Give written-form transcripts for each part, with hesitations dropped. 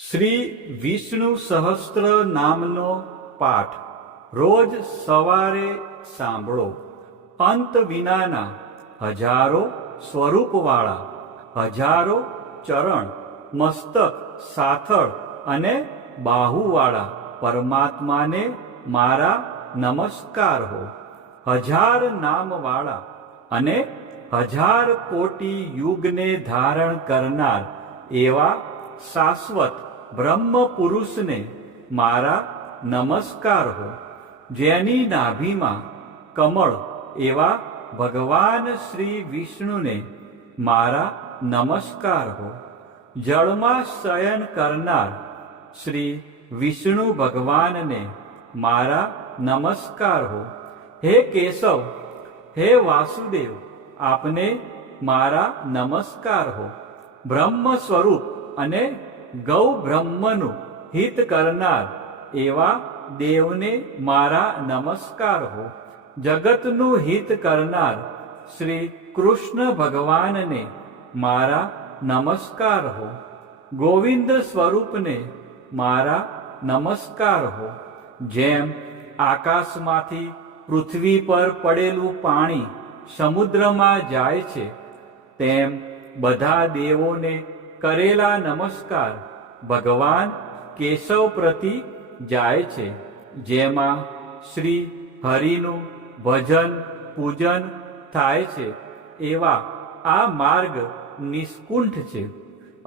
શ્રી વિષ્ણુ સહસ્ત્ર નામનો પાઠ રોજ સવારે સાંભળો. અંત વિનાના હજારો સ્વરૂપવાળા, હજારો ચરણ, મસ્તક, સાથળ અને બાહુવાળા પરમાત્માને મારા નમસ્કાર હો. હજાર નામવાળા અને હજાર કોટી યુગને ધારણ કરનાર એવા શાશ્વત બ્રહ્મ પુરુષને મારા નમસ્કાર હો. જેની નાભીમાં કમળ એવા ભગવાન શ્રી વિષ્ણુને મારા નમસ્કાર હો. જળમાં શયન કરનાર શ્રી વિષ્ણુ ભગવાનને મારા નમસ્કાર હો. હે કેશવ, હે વાસુદેવ, આપને મારા નમસ્કાર હો. બ્રહ્મ સ્વરૂપ અને ગૌ બ્રહ્મનું હિત કરનાર એવા દેવને મારા નમસ્કાર હો. જગતનું હિત કરનાર શ્રી કૃષ્ણ ભગવાનને મારા નમસ્કાર હો. ગોવિંદ સ્વરૂપને મારા નમસ્કાર હો. જેમ આકાશમાંથી પૃથ્વી પર પડેલું પાણી સમુદ્રમાં જાય છે, તેમ બધા દેવોને કરેલા નમસ્કાર ભગવાન કેશવ પ્રતિ જાય છે. જેમાં શ્રી હરિનું ભજન પૂજન થાય છે એવા આ માર્ગ નિષ્કુંઠ છે,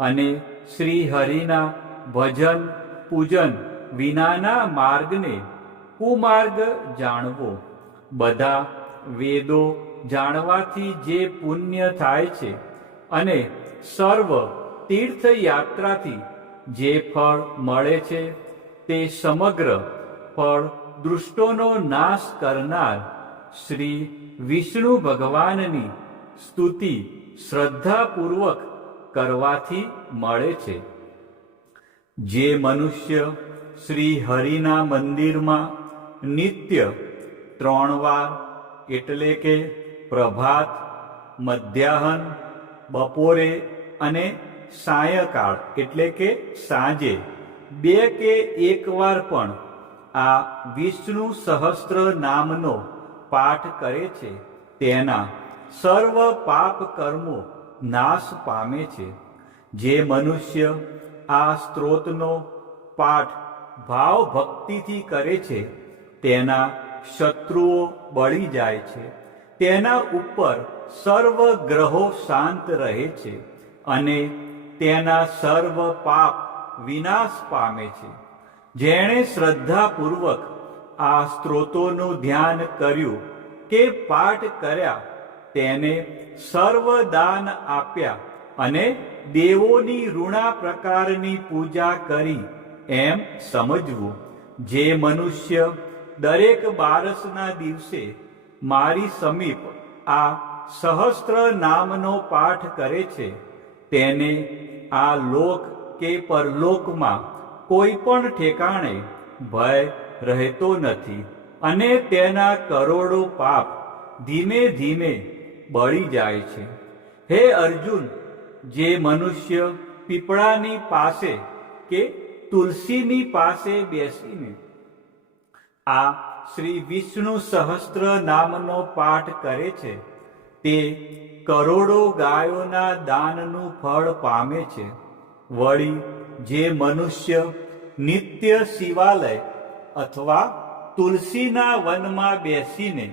અને શ્રી હરિના ભજન પૂજન વિનાના માર્ગને કુમાર્ગ જાણવો. બધા વેદો જાણવાથી જે પુણ્ય થાય છે અને સર્વ તીર્થયાત્રાથી જે ફળ મળે છે, તે સમગ્ર ફળ દૃષ્ટોનો નાશ કરનાર શ્રી વિષ્ણુ ભગવાનની સ્તુતિ શ્રદ્ધાપૂર્વક કરવાથી મળે છે. જે મનુષ્ય શ્રી હરિના મંદિરમાં નિત્ય 3 વાર એટલે કે પ્રભાત, મધ્યાહન, બપોરે અને સાયંકાળ એટલે કે સાંજે 2 કે 1 વાર પણ આ વિષ્ણુ સહસ્ત્ર નામનો પાઠ કરે છે, તેના સર્વ પાપ કર્મો નાશ પામે છે. જે મનુષ્ય આ સ્ત્રોતનો પાઠ ભાવ ભક્તિથી કરે છે, તેના શત્રુઓ બળી જાય છે, તેના ઉપર સર્વ ગ્રહો શાંત રહે છે અને તેના સર્વ પાપ વિનાશ પામે છે. જેણે શ્રદ્ધાપૂર્વક આ સ્ત્રોતોનું ધ્યાન કર્યું કે પાઠ કર્યા, તેને સર્વ દાન આપ્યા અને દેવોની ઋણા પ્રકારની પૂજા કરી એમ સમજવું. જે મનુષ્ય દરેક બારસના દિવસે મારી સમીપ આ સહસ્ત્ર નામનો પાઠ કરે છે, તેને આ લોક કે પરલોકમાં કોઈ પણ ઠેકાણે ભય રહેતો નથી અને તેના કરોડો પાપ ધીમે ધીમે બળી જાય છે. હે અર્જુન, જે મનુષ્ય પીપળાની પાસે કે તુલસીની પાસે બેસીને આ શ્રી વિષ્ણુ સહસ્ત્ર નામનો પાઠ કરે છે, તે કરોડો ગાયોના દાનનું ફળ પામે છે. વળી જે મનુષ્ય નિત્ય શિવાલય અથવા તુલસીના વનમાં બેસીને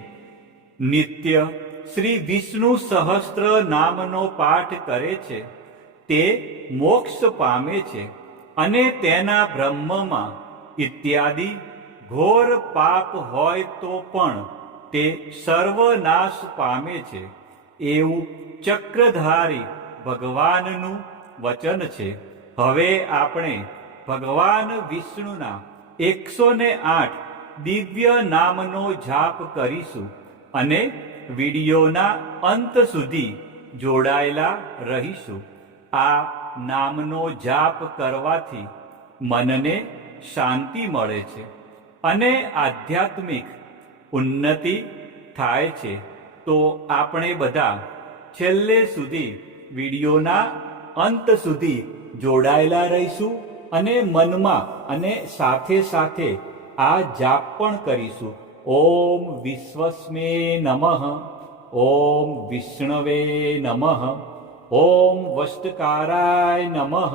નિત્ય શ્રી વિષ્ણુ સહસ્ત્ર નામનો પાઠ કરે છે, તે મોક્ષ પામે છે અને તેના બ્રહ્મમાં ઇત્યાદિ ઘોર પાપ હોય તો પણ તે સર્વનાશ પામે છે. એવું ચક્રધારી ભગવાનનું વચન છે. હવે આપણે ભગવાન વિષ્ણુના 108 દિવ્ય નામનો જાપ કરીશું અને વિડીયોના અંત સુધી જોડાયેલા રહીશું. આ નામનો જાપ કરવાથી મનને શાંતિ મળે છે અને આધ્યાત્મિક ઉન્નતિ થાય છે. તો આપણે બધા છેલ્લે સુધી વિડીયોના અંત સુધી જોડાયેલા રહીશું અને મનમાં અને સાથે સાથે આ જાપ પણ કરીશું. ઓમ વિશ્વસ્મે નમઃ, ઓમ વિષ્ણવે નમઃ, ઓમ વષ્ટકારાય નમઃ,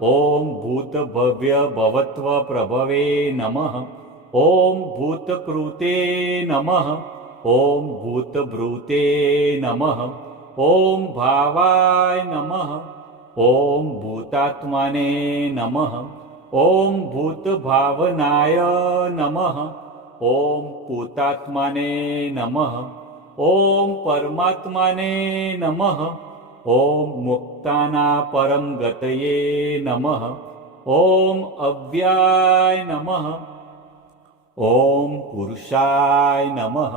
ઓમ ભૂતભવ્ય ભવત્વ પ્રભવે નમઃ, ઓમ ભૂતકૃતે નમઃ, ઓમ ભૂતભૃતે નમઃ, ઓમ ભાવાય નમઃ, ઓમ ભૂતાત્માને નમઃ, ઓમ ભૂતભાવનાય નમઃ, ઓમ ભૂતાત્માને નમઃ, ઓમ પરમાત્માને નમઃ, ઓમ મુક્તાના પરમ ગતયે નમઃ, ઓમ અવ્યાય નમઃ, ઓમ પુરુષાય નમઃ,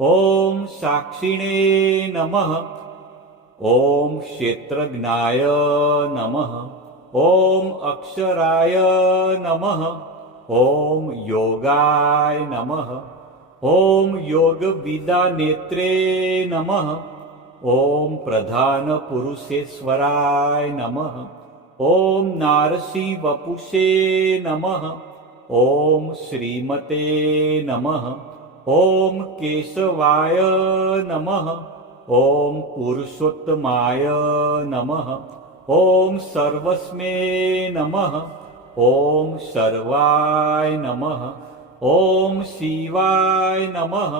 ઓમ સાક્ષિણે નમઃ, ઓમ ક્ષેત્રજ્ઞાય નમઃ, ઓમ અક્ષરાય નમઃ, ઓમ યોગાય નમઃ, ઓમ યોગવિદા નેત્રે નમઃ, ઓમ પ્રધાન પુરુષેશ્વરાય નમઃ, ઓમ નારસી વપુષે નમઃ, ઓમ શ્રીમતે નમઃ, ઓમ કેશવાય નમઃ, ઓમ પુરુષોત્તમાય નમઃ, ઓમ સર્વસ્મે નમઃ, ઓમ સર્વાય નમઃ, ઓમ શિવાય નમઃ,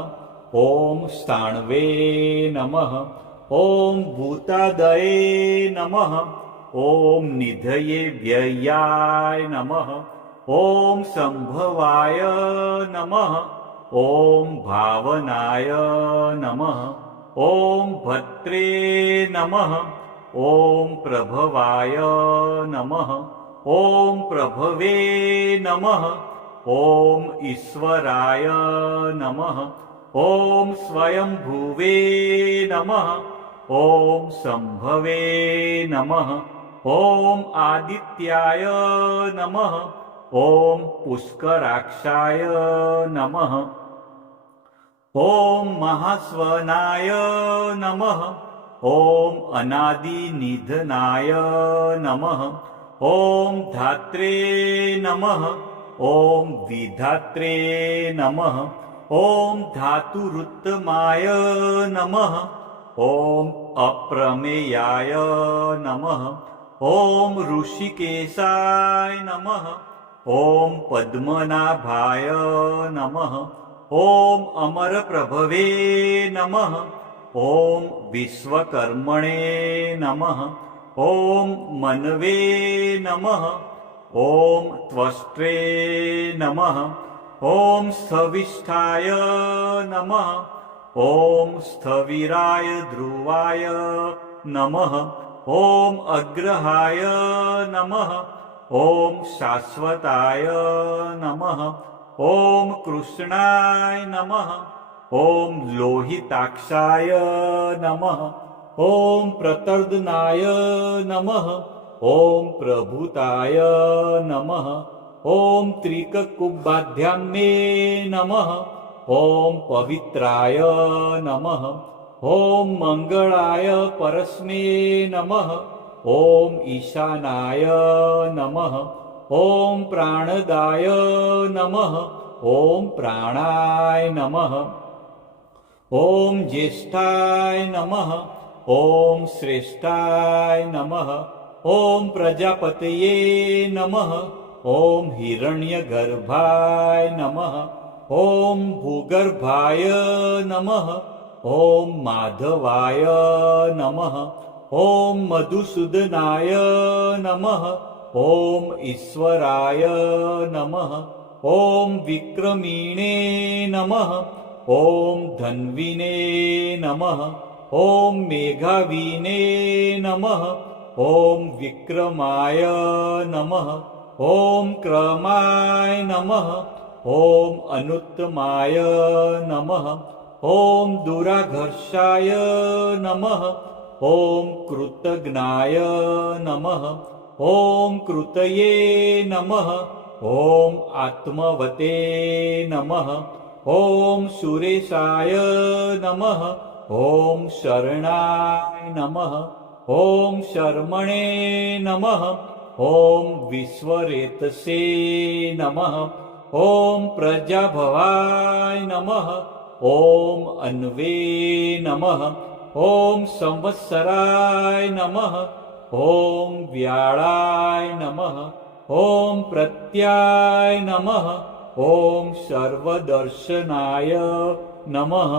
ઓમ સ્થાણવે નમઃ, ઓમ ભૂતાદયે નમઃ, ઓમ નિધયે વ્યયાય નમઃ, ઓમ સંભવાય નમઃ, ઓમ ભાવનાય નમઃ, ઓમ ભત્રે નમઃ, ઓમ પ્રભવાય નમઃ, ઓમ પ્રભવે નમઃ, ઓમ ઈશ્વરાય નમઃ, ઓમ સ્વયંભુવે નમઃ, ઓમ સંભવે નમઃ, ઓમ આદિત્યાય નમઃ, ઓમ પુષ્કરાક્ષાય નમઃ, ઓમ મહાસ્વનાય નમઃ, ઓમ અનાદિનિધનાય નમઃ, ઓમ ધાત્રે નમઃ, ઓમ વિધાત્રે નમઃ, ઓમ ધાતુરુત્તમાય નમઃ, ઓમ અપ્રમેયાય નમઃ, ઓમ ઋષિકેશાય નમઃ, ઓમ પદ્મનાભાય નમઃ, ઓમ અમરપ્રભવે નમઃ, ઓમ વિશ્વકર્મણે નમઃ, ઓમ મનવે નમઃ, ઓમ ત્વષ્ટ્રે નમઃ, ઓમ સ્થવિષ્ઠાય નમઃ, ઓમ સ્થવિરાય ધ્રુવાય નમઃ, ઓમ અગ્રહાય નમઃ, ઓમ શાશ્વતાય નમઃ, ઓમ કૃષ્ણાય નમઃ, ઓમ લોહિતાક્ષાય નમઃ, ઓમ પ્રતર્દનાય નમઃ, ઓમ પ્રભુતાય નમઃ, ઓમ ત્રિકકુબ્બાધ્યામે નમઃ, ઓમ પવિત્રાય નમઃ, ઓમ મંગળાય પરસ્મે નમઃ, ઓમ ઈશાનાય નમઃ, ઓમ પ્રાણદાય નમઃ, ઓમ પ્રાણાય નમઃ, ઓમ જ્યેષ્ઠાય નમઃ, ઓમ શ્રેષ્ઠાય નમઃ, ઓમ પ્રજાપતયે નમઃ, ઓમ હિરણ્યગર્ભાય નમઃ, ઓમ ભૂગર્ભાય નમઃ, ઓમ માધવાય નમઃ, ઓમ મધુસૂદનાય નમઃ, ઓમ ઈશ્વરાય નમઃ, ઓમ વિક્રમીણે નમઃ, ઓમ ધન્વીને નમઃ, ઓમ મેઘાવીને નમઃ, ઓમ વિક્રમાય નમઃ, ઓમ ક્રમાય નમઃ, ઓમ અનુત્તમાય નમઃ, ઓમ દુરાઘર્ષાય નમઃ, ઓમ કૃતજ્ઞાય નમઃ, ઓમ કૃતયે નમઃ, ઓમ આત્મવતે નમઃ, ઓમ સુરેશાય નમઃ, ઓમ શરણાય નમઃ, ઓમ શર્મણે નમઃ, ॐ विश्वरेतसे नमः ॐ प्रजाभवाय नमः ॐ अन्वे नमः ॐ संवत्सराय नमः ॐ व्याळाय नमः ॐ प्रत्याय नमः ॐ सर्वदर्शनाय नमः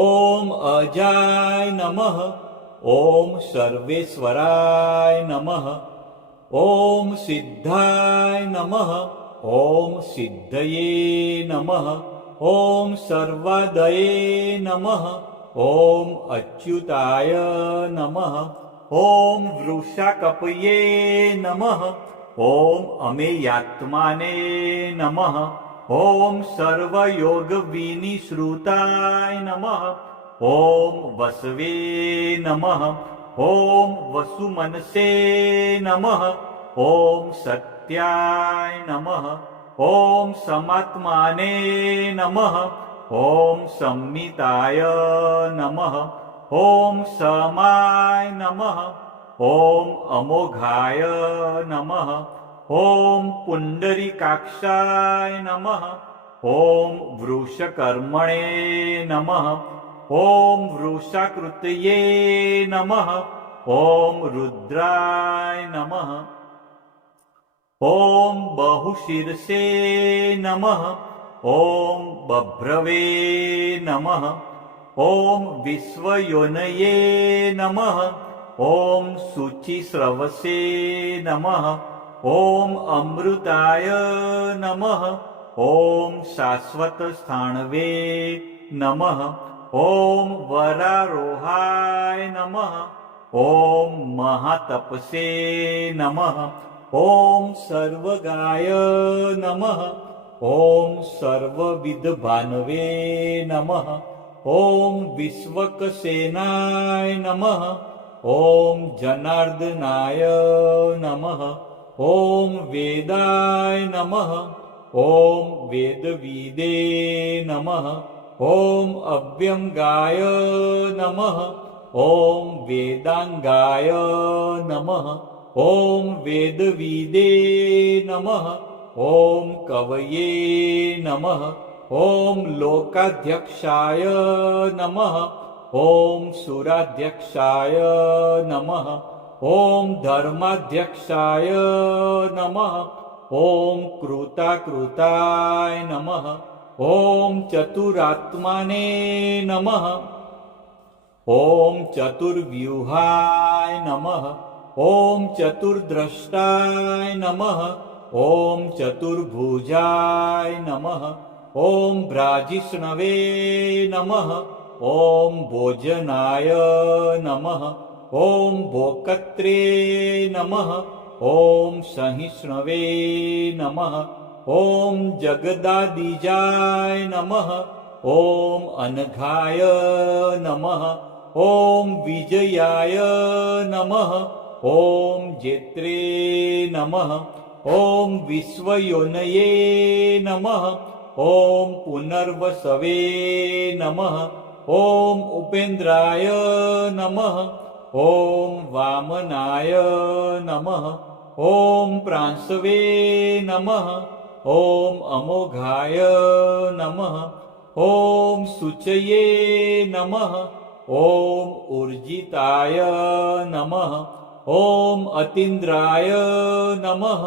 ॐ अजाय नमः ॐ सर्वेश्वराय नमः ॐ सिद्धाय नमः ॐ सिद्धये नमः ॐ सर्वादये नमः ॐ अच्युताय नमः ॐ वृषाकपये नमः ॐ अमेयात्माने नमः ॐ सर्वयोगविनिश्रुताय नमः ॐ वसवे नमः ॐ वसुमनसे नमः ॐ सत्याय नमः ॐ समात्माने नमः ॐ संमिताय नमः ॐ समाय नमः ॐ अमोघाय नमः ॐ पुण्डरीकाक्षाय नमः ॐ वृषकर्मणे नमः ॐ वृषाकृतये नमः ॐ रुद्राय नमः ॐ बहुशीर्षे नमः ॐ बभ्रवे नमः ॐ विश्वयोनये नमः ॐ शुचिस्रवसे नमः ॐ अमृताय नमः ॐ शाश्वतस्थाणवे नमः ॐ वरारोहाय नमः ॐ महातपसे नमः ॐ सर्वगाय नमः ॐ सर्वविधभानवे नमः ॐ विश्वकसेनाय नमः ॐ जनार्दनाय नमः ॐ वेदाय नमः ॐ वेदविदे नमः ॐ अव्यंगाय नमः ॐ वेदांगाय नमः ॐ वेदविदे नमः ॐ कवये नमः ॐ लोकाध्यक्षाय नमः ॐ सुराध्यक्षाय नमः ॐ धर्माध्यक्षाय नमः ॐ कृताकृताय नमः ॐ चतुरात्माने नमः ॐ चतुर्व्यूहाय नमः ॐ चतुर्द्रष्टाय नमः ॐ चतुर्भुजाय नमः ॐ भ्राजिष्णवे नमः ॐ भोजनाय नमः ॐ भोक्त्रे नमः ॐ सहिष्णवे नमः ॐ जगदादिजाय नमः ॐ अनघाय नमः ॐ विजयाय नमः ॐ जेत्रे नमः ॐ विश्वयोनये नमः ॐ पुनर्वसवे नमः ॐ उपेन्द्राय नमः ॐ वामनाय नमः ॐ प्रांशवे नमः ॐ अमोघाय नमः ॐ शुचये नमः ॐ ऊर्जिताय नमः ॐ अतीन्द्राय नमः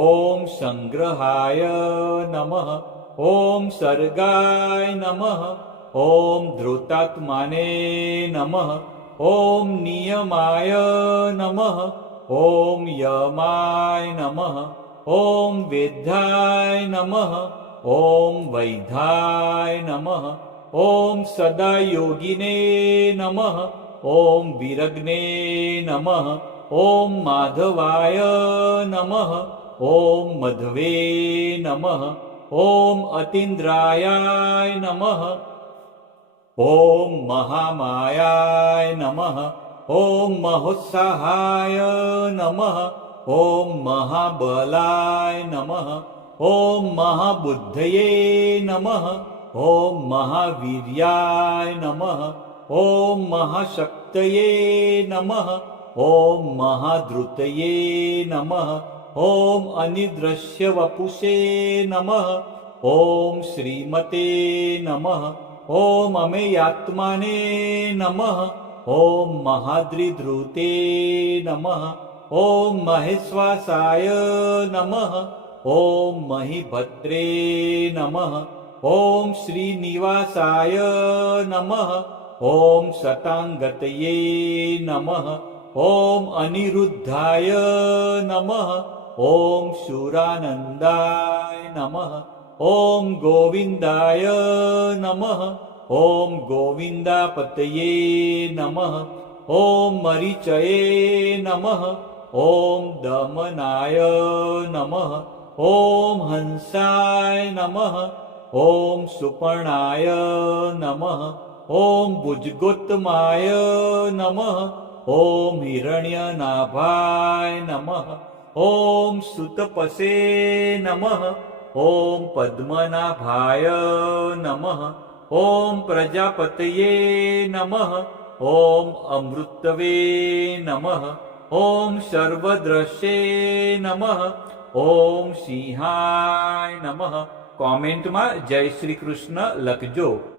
ॐ संग्रहाय नमः ॐ सर्गाय नमः ॐ धृतात्माने नमः ॐ नियमाय नमः ॐ यमाय नमः ॐ वेद्याय नमः ॐ वैद्याय नमः ॐ सदा योगिने नमः ॐ विरग्ने नमः ॐ माधवाय नमः ॐ मध्वे नमः ॐ अतीन्द्रायाय नमः ॐ महामायाय नमः ॐ महोत्साहाय नमः ॐ महाबलाय नमः ॐ महाबुद्धये नमः ॐ महावीर्याय नमः ॐ महाशक्तये नमः ॐ महाधृतये नमः ॐ अनिदृश्यवपुषे नमः ॐ श्रीमते नमः ॐ अमेयात्माने नमः ॐ महाद्रिधृते नमः ॐ महेश्वासाय नमः ॐ महीभद्रे नमः ॐ श्रीनिवासाय नमः ॐ शताङ्गतये नमः ॐ अनिरुद्धाय नमः ॐ शूरानन्दाय नमः ॐ गोविन्दाय नमः ॐ गोविन्दापतये नमः ॐ मरीचये नमः ॐ दमनाय नमः ॐ हंसाय नमः ॐ सुपर्णाय नमः ॐ भुजगोत्तमाय नमः ॐ हिरण्यनाभाय नमः ॐ सुतपसे नमः ॐ पद्मनाभाय नमः ॐ प्रजापतये नमः ॐ अमृतवे नमः ॐ सर्वद्रश्ये नमः ॐ સિંહાય નમઃ. કોમેન્ટમાં જય શ્રી કૃષ્ણ લખજો.